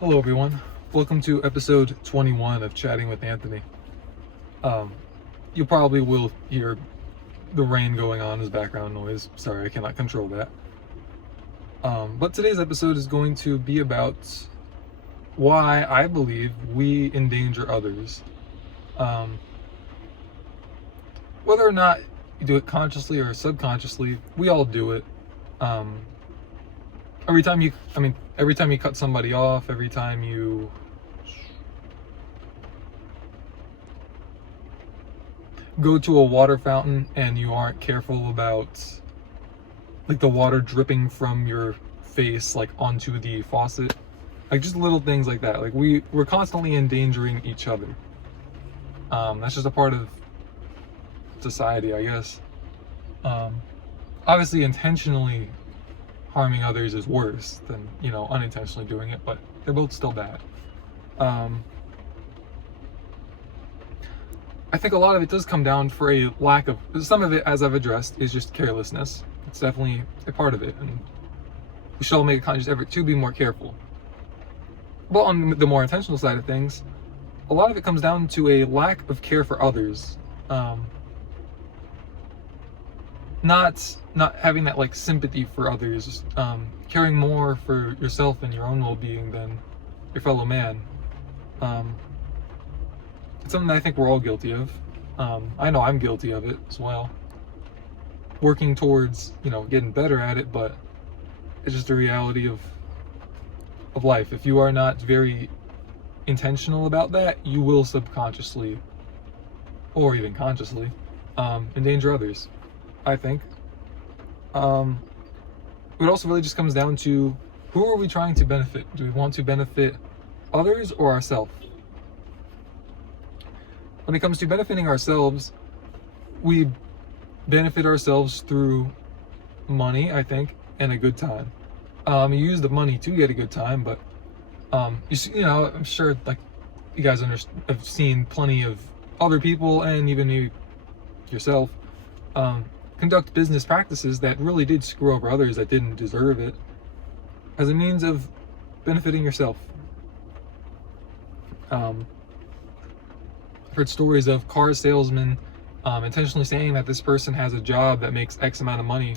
Hello everyone, welcome to episode 21 of Chatting with Anthony. You probably will hear the rain going on as background noise. Sorry, I cannot control that. But today's episode is going to be about why I believe we endanger others. Whether or not you do it consciously or subconsciously, we all do it. Every time you cut somebody off, every time you go to a water fountain and you aren't careful about like the water dripping from your face like onto the faucet, like just little things like that. Like we're constantly endangering each other. That's just a part of society, I guess. Obviously intentionally harming others is worse than, unintentionally doing it, but they're both still bad. I think a lot of it does come down for a lack of, some of it, as I've addressed, is just carelessness. It's definitely a part of it, and we should all make a conscious effort to be more careful. But on the more intentional side of things, a lot of it comes down to a lack of care for others. Not having that like sympathy for others, caring more for yourself and your own well-being than your fellow man. It's something that I think we're all guilty of. I know I'm guilty of it as well. Working towards, getting better at it, but it's just a reality of life. If you are not very intentional about that, you will subconsciously, or even consciously, endanger others, I think. It also really just comes down to, who are we trying to benefit? Do we want to benefit others or ourselves? When it comes to benefiting ourselves, we benefit ourselves through money, I think, and a good time. You use the money to get a good time, but I'm sure like you guys have seen plenty of other people, and even yourself, conduct business practices that really did screw over others that didn't deserve it, as a means of benefiting yourself. I've heard stories of car salesmen intentionally saying that this person has a job that makes X amount of money,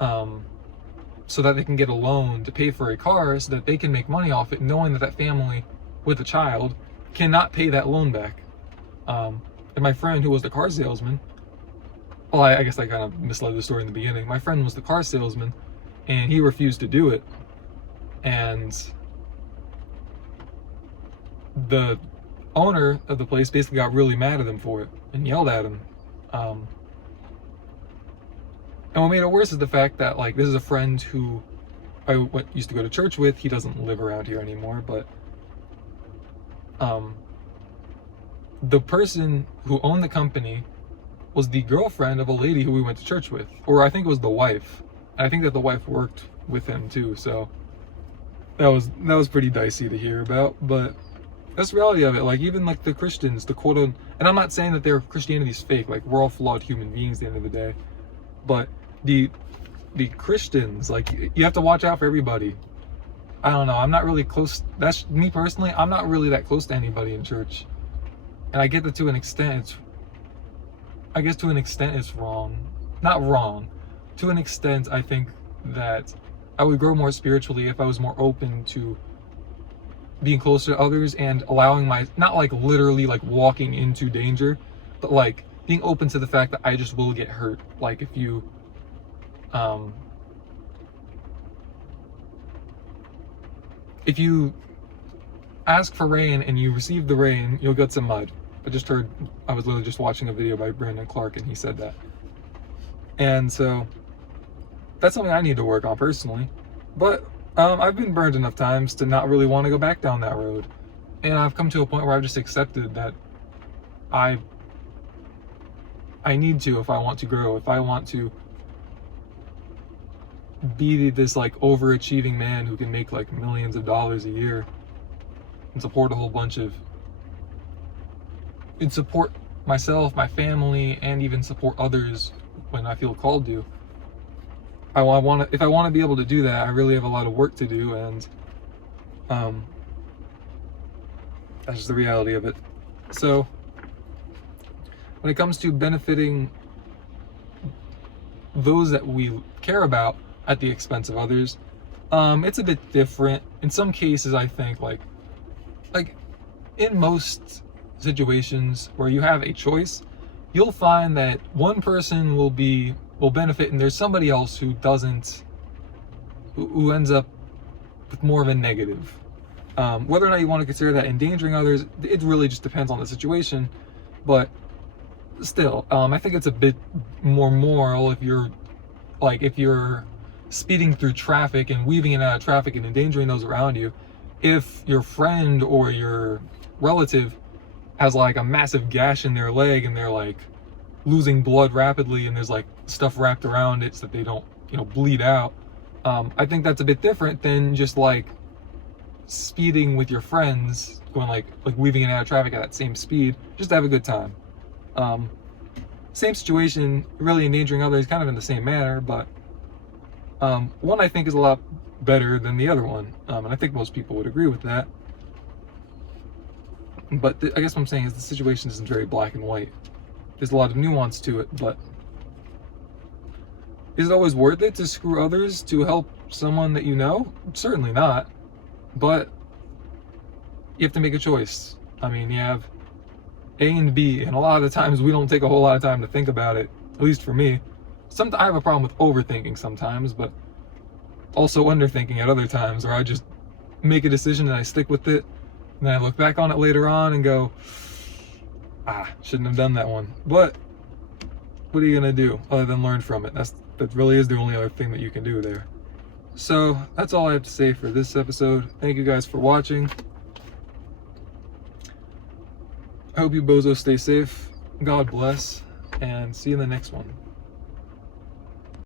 so that they can get a loan to pay for a car so that they can make money off it, knowing that family with a child cannot pay that loan back. And my friend, who was the car salesman, well, I guess I kind of misled the story in the beginning. My friend was the car salesman, and he refused to do it. And the owner of the place basically got really mad at him for it and yelled at him. And what made it worse is the fact that, like, this is a friend who I used to go to church with. He doesn't live around here anymore, but the person who owned the company was the girlfriend of a lady who we went to church with, or I think it was the wife. And I think that the wife worked with him too, so that was pretty dicey to hear about. But that's the reality of it. Like, even like the Christians, the quote, and I'm not saying that their Christianity's fake. Like, we're all flawed human beings at the end of the day, but the Christians, like, you have to watch out for everybody. I don't know, I'm not really close, that's me personally, I'm not really that close to anybody in church, and I get that to an extent. I guess to an extent it's wrong. Not wrong. To an extent, I think that I would grow more spiritually if I was more open to being closer to others and allowing not like literally like walking into danger, but like being open to the fact that I just will get hurt. Like, if you ask for rain and you receive the rain, you'll get some mud. I was literally just watching a video by Brandon Clark, and he said that. And so that's something I need to work on personally. But I've been burned enough times to not really want to go back down that road. And I've come to a point where I've just accepted that I need to, if I want to grow, if I want to be this like overachieving man who can make like millions of dollars a year and support myself, my family, and even support others when I feel called to. If I want to be able to do that, I really have a lot of work to do, and That's just the reality of it. So when it comes to benefiting those that we care about at the expense of others, it's a bit different. In some cases, I think, like in most situations where you have a choice, you'll find that one person will benefit and there's somebody else who doesn't, who ends up with more of a negative. Whether or not you want to consider that endangering others, it really just depends on the situation. But still, I think it's a bit more moral if you're speeding through traffic and weaving in and out of traffic and endangering those around you. If your friend or your relative has like a massive gash in their leg and they're like losing blood rapidly and there's like stuff wrapped around it so that they don't, bleed out, I think that's a bit different than just like speeding with your friends, going like weaving in and out of traffic at that same speed just to have a good time. Same situation, really endangering others kind of in the same manner, but one I think is a lot better than the other one, and I think most people would agree with that. But I guess what I'm saying is the situation isn't very black and white. There's a lot of nuance to it, but is it always worth it to screw others to help someone that you know? Certainly not. But you have to make a choice. I mean, you have A and B, and a lot of the times we don't take a whole lot of time to think about it, at least for me. I have a problem with overthinking sometimes, but also underthinking at other times, where I just make a decision and I stick with it, and then I look back on it later on and go, shouldn't have done that one. But what are you gonna do other than learn from it? That really is the only other thing that you can do there. So that's all I have to say for this episode. Thank you guys for watching. I hope you bozos stay safe. God bless, and see you in the next one.